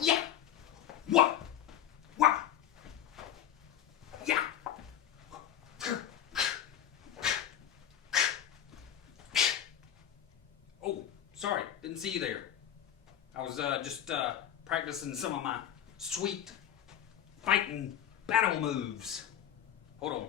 Yeah. Wah. Wah. Yeah. Oh, sorry, didn't see you there. I was just practicing some of my sweet fighting battle moves. Hold on.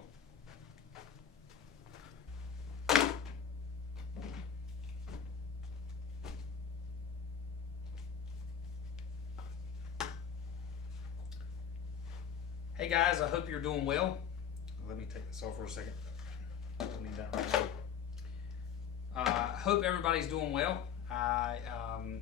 Hey guys, I hope you're doing well. Let me take this off for a second. I don't need that right now. I hope everybody's doing well. I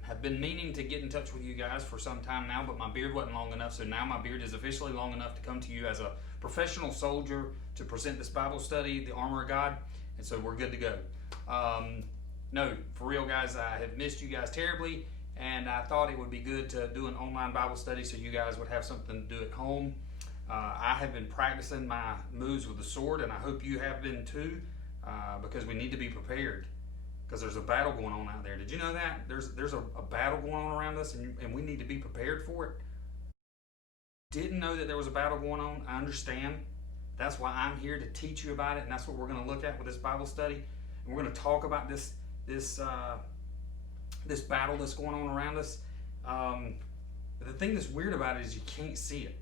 have been meaning to get in touch with you guys for some time now, but my beard wasn't long enough, so now my beard is officially long enough to come to you as a professional soldier to present this Bible study, the armor of God, and so we're good to go. No, for real guys, I have missed you guys terribly, and I thought it would be good to do an online Bible study so you guys would have something to do at home. I have been practicing my moves with the sword, and I hope you have been too, because we need to be prepared. Because there's a battle going on out there. Did you know that? There's a battle going on around us, and we need to be prepared for it. Didn't know that there was a battle going on. I understand. That's why I'm here to teach you about it, and that's what we're going to look at with this Bible study. And we're going to talk about this battle that's going on around us. But the thing that's weird about it is you can't see it,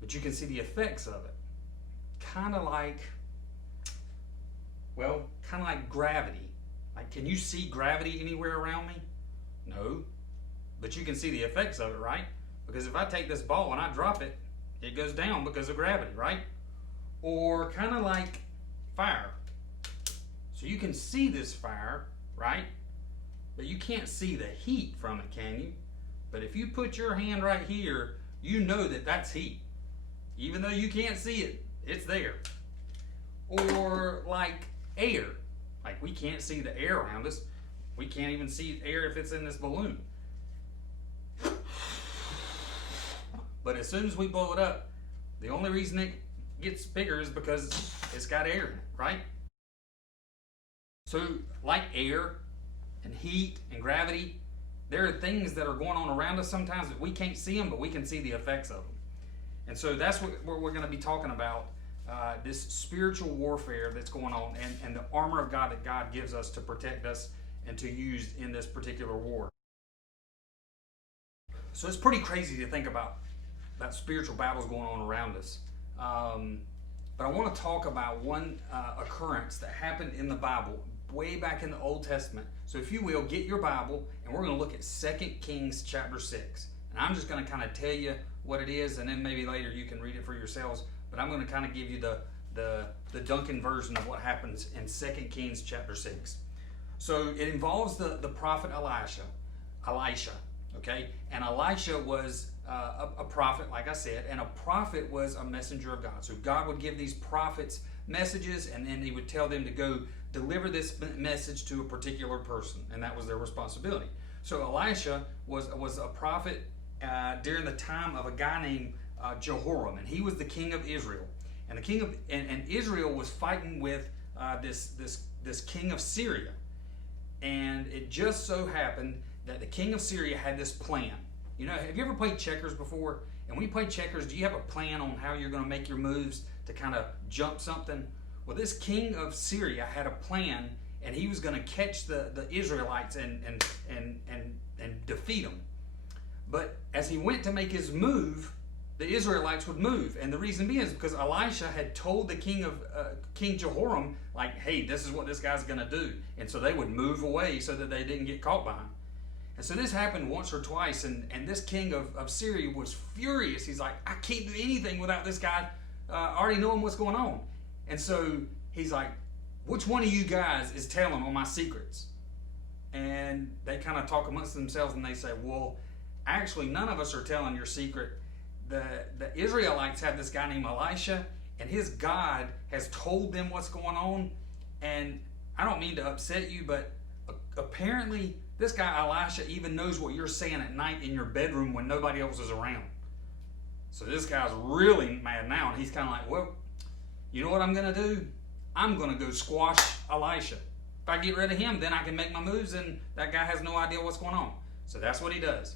but you can see the effects of it. Kind of like gravity. Like, can you see gravity anywhere around me? No. But you can see the effects of it, right? Because if I take this ball and I drop it, it goes down because of gravity, right? Or kind of like fire. So you can see this fire, right? But you can't see the heat from it, can you? But if you put your hand right here, you know that that's heat. Even though you can't see it, it's there. Or like air. Like, we can't see the air around us. We can't even see air if it's in this balloon. But as soon as we blow it up, the only reason it gets bigger is because it's got air in it, right? So, like air and heat and gravity, there are things that are going on around us sometimes that we can't see them, but we can see the effects of them. And so that's what we're going to be talking about. This spiritual warfare that's going on, and the armor of God that God gives us to protect us and to use in this particular war. So it's pretty crazy to think about spiritual battles going on around us. But I want to talk about one occurrence that happened in the Bible way back in the Old Testament. So if you will, get your Bible, and we're going to look at 2 Kings chapter 6. And I'm just going to kind of tell you what it is, and then maybe later you can read it for yourselves. But I'm going to kind of give you the Duncan version of what happens in 2 Kings chapter 6. So it involves the prophet Elisha, okay? And Elisha was a prophet, like I said, and a prophet was a messenger of God. So God would give these prophets messages, and then he would tell them to go deliver this message to a particular person, and that was their responsibility. So Elisha was a prophet during the time of a guy named Jehoram, and he was the king of Israel, and the king of and Israel was fighting with this king of Syria, and it just so happened that the king of Syria had this plan. You know, have you ever played checkers before? And when you play checkers, do you have a plan on how you're going to make your moves to kind of jump something? Well, this king of Syria had a plan, and he was going to catch the Israelites and defeat them. But as he went to make his move, the Israelites would move, and the reason being is because Elisha had told the King Jehoram, like, hey, this is what this guy's going to do, and so they would move away so that they didn't get caught by him. And so this happened once or twice, and this king of Syria was furious. He's like, I can't do anything without this guy already knowing what's going on. And so he's like, which one of you guys is telling all my secrets? And they kind of talk amongst themselves, and they say, well, actually, none of us are telling your secret. The Israelites have this guy named Elisha, and his God has told them what's going on. And I don't mean to upset you, but apparently this guy Elisha even knows what you're saying at night in your bedroom when nobody else is around. So this guy's really mad now, and he's kind of like, well, you know what I'm going to do? I'm going to go squash Elisha. If I get rid of him, then I can make my moves, and that guy has no idea what's going on. So that's what he does.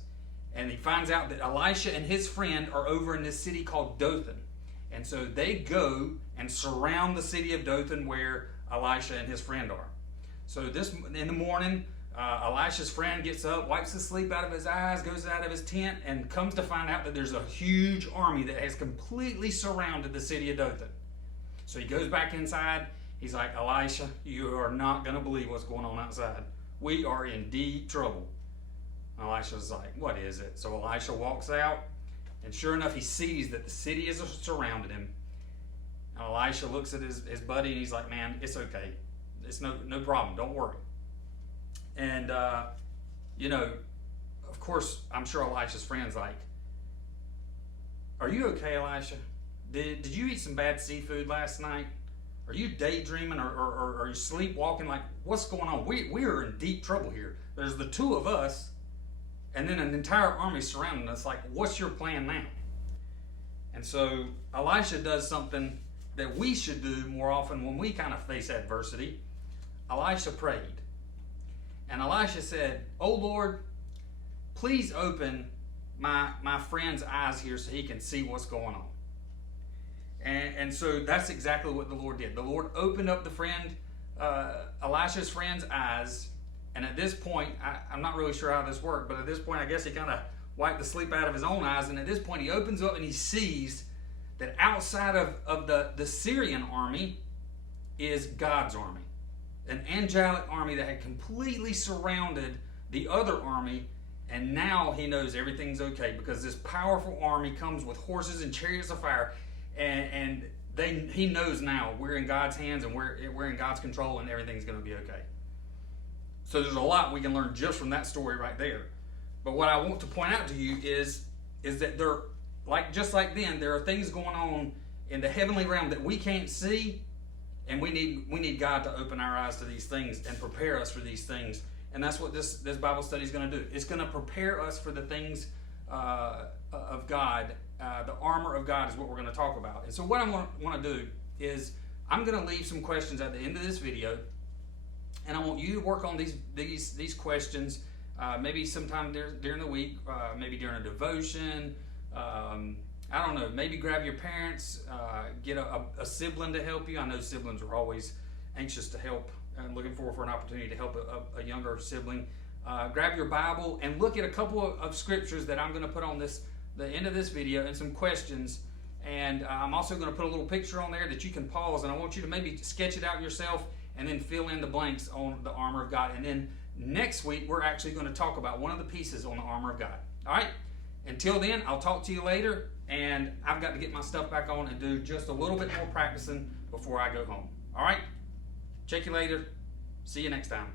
And he finds out that Elisha and his friend are over in this city called Dothan. And so they go and surround the city of Dothan where Elisha and his friend are. So in the morning, Elisha's friend gets up, wipes the sleep out of his eyes, goes out of his tent, and comes to find out that there's a huge army that has completely surrounded the city of Dothan. So he goes back inside. He's like, Elisha, you are not going to believe what's going on outside. We are in deep trouble. Elisha's like, what is it? So Elisha walks out, and sure enough, he sees that the city is surrounded him. And Elisha looks at his buddy, and he's like, man, it's okay. It's no problem. Don't worry. And, of course, I'm sure Elisha's friend's like, are you okay, Elisha? Did you eat some bad seafood last night? Are you daydreaming or are you sleepwalking? Like, what's going on? We are in deep trouble here. There's the two of us, and then an entire army surrounding us. Like, what's your plan now? And so Elisha does something that we should do more often when we kind of face adversity. Elisha prayed. And Elisha said, oh Lord, please open my friend's eyes here so he can see what's going on. And so that's exactly what the Lord did. The Lord opened up Elisha's friend's eyes. And at this point, I'm not really sure how this worked, but at this point, I guess he kind of wiped the sleep out of his own eyes. And at this point, he opens up and he sees that outside of the Syrian army is God's army. An angelic army that had completely surrounded the other army, and now he knows everything's okay because this powerful army comes with horses and chariots of fire, and he knows now we're in God's hands and we're in God's control, and everything's going to be okay. So there's a lot we can learn just from that story right there. But what I want to point out to you is that just like then, there are things going on in the heavenly realm that we can't see. And we need God to open our eyes to these things and prepare us for these things. And that's what this Bible study is going to do. It's going to prepare us for the things of God. The armor of God is what we're going to talk about. And so what I want to do is I'm going to leave some questions at the end of this video. And I want you to work on these questions maybe sometime during the week, maybe during a devotion. I don't know, maybe grab your parents, get a sibling to help you. I know siblings are always anxious to help and looking for an opportunity to help a younger sibling. Grab your Bible and look at a couple of scriptures that I'm going to put on the end of this video and some questions. And I'm also going to put a little picture on there that you can pause, and I want you to maybe sketch it out yourself and then fill in the blanks on the armor of God. And then next week, we're actually going to talk about one of the pieces on the armor of God. All right? Until then, I'll talk to you later. And I've got to get my stuff back on and do just a little bit more practicing before I go home. All right? Check you later. See you next time.